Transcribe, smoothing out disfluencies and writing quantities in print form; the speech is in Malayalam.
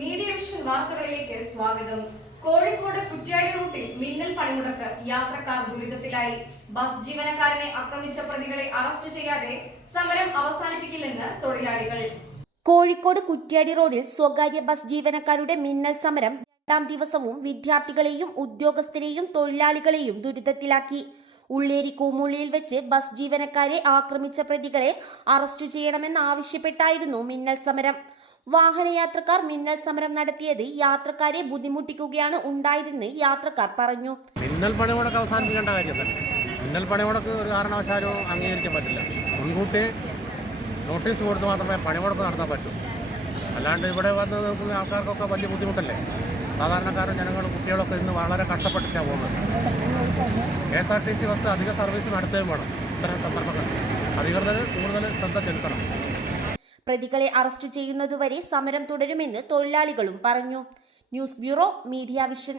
മീഡിയ വിഷൻ വാർത്തകളിലേക്ക് സ്വാഗതം. കോഴിക്കോട് കുറ്റ്യാടി റൂട്ടിൽ മിന്നൽ പണിമുടക്ക്, യാത്രക്കാർ ദുരിതത്തിലായി. ബസ് ജീവനക്കാരനെ ആക്രമിച്ച പ്രതികളെ അറസ്റ്റ് ചെയ്യാതെ സമരം അവസാനിപ്പിക്കില്ലെന്ന് തൊഴിലാളികൾ. കോഴിക്കോട് കുറ്റ്യാടി റോഡിൽ സ്വകാര്യ ബസ് ജീവനക്കാരുടെ മിന്നൽ സമരം രണ്ടാം ദിവസവും വിദ്യാർത്ഥികളെയും ഉദ്യോഗസ്ഥരെയും തൊഴിലാളികളെയും ദുരിതത്തിലാക്കി. ഉള്ളേരി കൂമുള്ളിയിൽ വെച്ച് ബസ് ജീവനക്കാരെ ആക്രമിച്ച പ്രതികളെ അറസ്റ്റ് ചെയ്യണമെന്നാവശ്യപ്പെട്ടായിരുന്നു മിന്നൽ സമരം. വാഹനയാത്രക്കാർ മിന്നൽ സമരം നടത്തിയത് യാത്രക്കാരെ ബുദ്ധിമുട്ടിക്കുകയാണ് ഉണ്ടായതെന്ന് യാത്രക്കാർ പറഞ്ഞു. മിന്നൽ പണിമുടക്ക് അവസാനിപ്പിക്കേണ്ട കാര്യം തന്നെ. മിന്നൽ പണിമുടക്ക് ഒരു കാരണവശാലും അംഗീകരിക്കാൻ പറ്റില്ല. മുൻകൂട്ടി നോട്ടീസ് കൊടുത്ത് മാത്രമേ പണിമുടക്ക് നടത്താൻ പറ്റൂ. അല്ലാണ്ട് ഇവിടെ വന്ന് നോക്കുന്ന ആൾക്കാർക്കൊക്കെ വലിയ ബുദ്ധിമുട്ടല്ലേ. സാധാരണക്കാരും ജനങ്ങളും കുട്ടികളൊക്കെ ഇന്ന് വളരെ കഷ്ടപ്പെട്ടിട്ടാണ് പോകുന്നത്. KSRTC ബസ് അധിക സർവീസ് നടത്തുകയും വേണം. ഇത്തരം സന്ദർഭങ്ങളിൽ അധികൃതർ കൂടുതൽ ശ്രദ്ധ ചെലുത്തണം. പ്രതികളെ അറസ്റ്റ് ചെയ്യുന്നതുവരെ സമരം തുടരുമെന്ന് തൊഴിലാളികളും പറഞ്ഞു. News bureau, media vision.